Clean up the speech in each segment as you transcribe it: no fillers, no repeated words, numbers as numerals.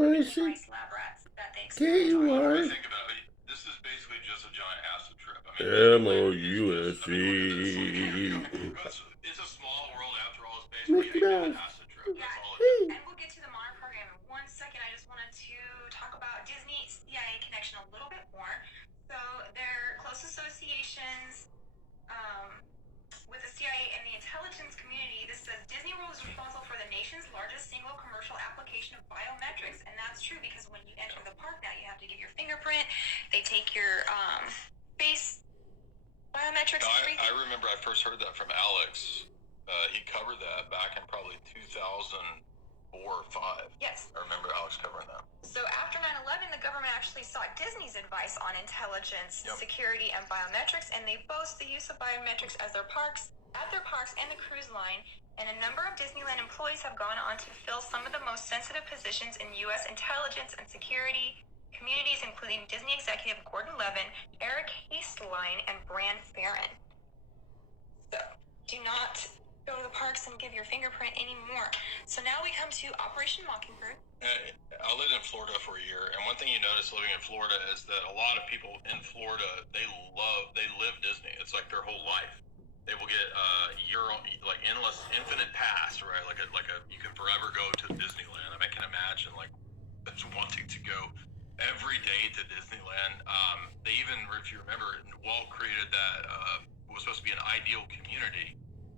mercy. K-E-Y. Think about it. This is basically just a giant acid trip. I mean, M-O-U-S-E. it's a small world after all. It's Mickey basically an Mouse. acid trip. That's all it is. Hey. And we'll get to the modern program in 1 second. I just wanted to talk about Disney CIA connection a little bit more. So their close associations with the CIA and the intelligence community. This says Disney World is responsible for the nation's largest single commercial application of biometrics, and that's true because when you enter the park now, you have to give your fingerprint. They take your face biometrics. I remember I first heard that from Alex. He covered that back in probably 2004 or 5. Yes. I remember Alex covering that. So after 9/11, the government actually sought Disney's advice on intelligence, security, and biometrics, and they boast the use of biometrics at their parks and the cruise line. And a number of Disneyland employees have gone on to fill some of the most sensitive positions in U.S. intelligence and security communities, including Disney executive Gordon Levin, Eric Hastline, and Bran Farron. So do not go to the parks and give your fingerprint anymore. So now we come to Operation Mockingbird. I lived in Florida for a year, and one thing you notice living in Florida is that a lot of people in Florida, they live Disney. It's like their whole life. They will get infinite pass, right? Like a you can forever go to Disneyland. I mean, I can imagine just wanting to go every day to Disneyland. They even, if you remember, Walt created that was supposed to be an ideal community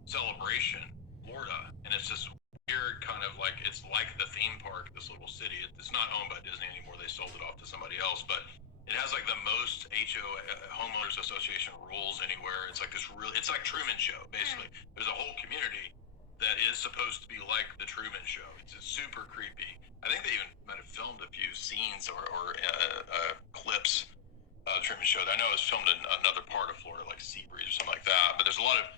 celebration, Florida, and it's this weird kind of it's like the theme park, this little city. It's not owned by Disney anymore. They sold it off to somebody else, but it has the most homeowners association rules anywhere. It's it's like Truman Show basically. There's a whole community that is supposed to be like the Truman Show. It's super creepy. I think they even might have filmed a few scenes or clips of Truman Show. I know it was filmed in another part of Florida, like Seabreeze or something like that. But there's a lot of,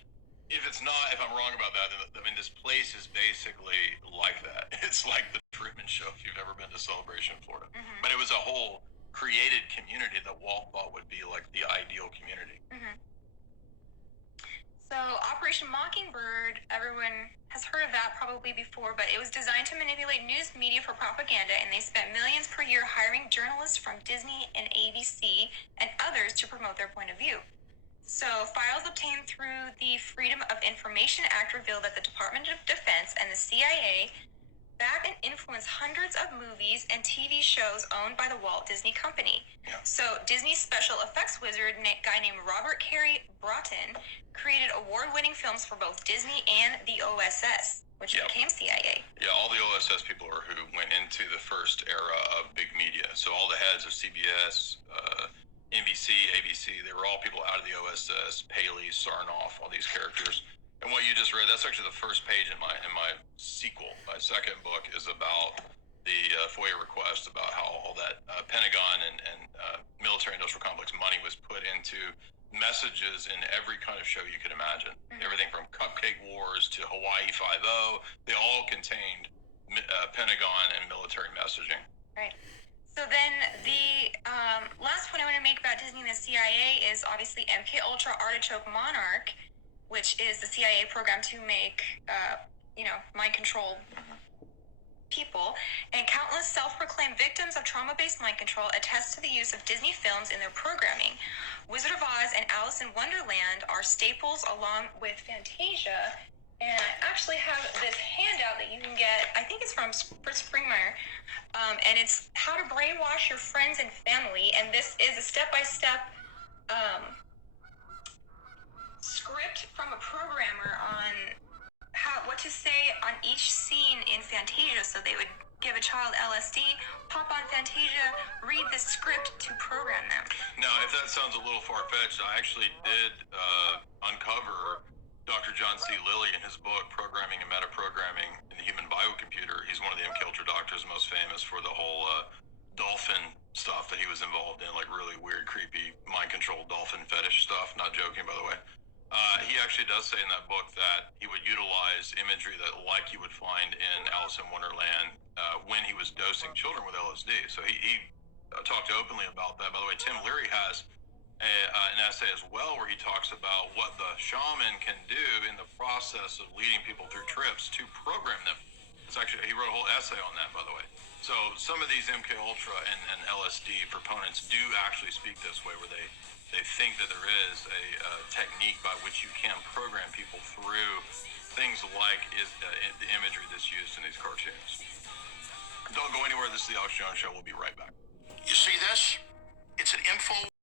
if I'm wrong about that, then, I mean, this place is basically like that. It's like the Truman Show if you've ever been to Celebration, Florida. Mm-hmm. But it was a whole created community that Walt thought would be like the ideal community. Mm-hmm. So Operation Mockingbird, everyone has heard of that probably before, but it was designed to manipulate news media for propaganda, and they spent millions per year hiring journalists from Disney and ABC and others to promote their point of view. So files obtained through the Freedom of Information Act reveal that the Department of Defense and the CIA backed and influenced hundreds of movies and TV shows owned by the Walt Disney Company. Yeah. So Disney's special effects wizard, guy named Robert Cary Broughton, created award-winning films for both Disney and the OSS, which became CIA. Yeah, all the OSS people are who went into the first era of big media. So all the heads of CBS, NBC, ABC, they were all people out of the OSS, Paley, Sarnoff, all these characters. And what you just read, that's actually the first page in my sequel. My second book is about the FOIA request, about how all that Pentagon and military-industrial complex money was put into messages in every kind of show you could imagine. Mm-hmm. Everything from Cupcake Wars to Hawaii Five-0, they all contained Pentagon and military messaging. Right. So then the last point I want to make about Disney and the CIA is obviously MK Ultra Artichoke Monarch, which is the CIA program to make, mind control people. And countless self-proclaimed victims of trauma-based mind control attest to the use of Disney films in their programming. Wizard of Oz and Alice in Wonderland are staples along with Fantasia. And I actually have this handout that you can get, I think it's from Fritz Springmeier, and it's how to brainwash your friends and family. And this is a step-by-step script from a programmer on what to say on each scene in Fantasia. So they would give a child LSD, pop on Fantasia, read the script to program them. Now, if that sounds a little far-fetched, I actually did uncover Dr. John C. Lilly in his book, Programming and Metaprogramming in the Human Biocomputer. He's one of the MK Ultra doctors most famous for the whole dolphin stuff that he was involved in, like really weird, creepy, mind-controlled dolphin fetish stuff. Not joking, by the way. He actually does say in that book that he would utilize imagery that like you would find in Alice in Wonderland when he was dosing children with LSD. So he talked openly about that. By the way, Tim Leary has an essay as well where he talks about what the shaman can do in the process of leading people through trips to program them. It's actually, he wrote a whole essay on that, by the way. So some of these MK Ultra and LSD proponents do actually speak this way, where they think that there is a technique by which you can program people through things like the imagery that's used in these cartoons. Don't go anywhere. This is the Alex Jones Show. We'll be right back. You see this? It's an info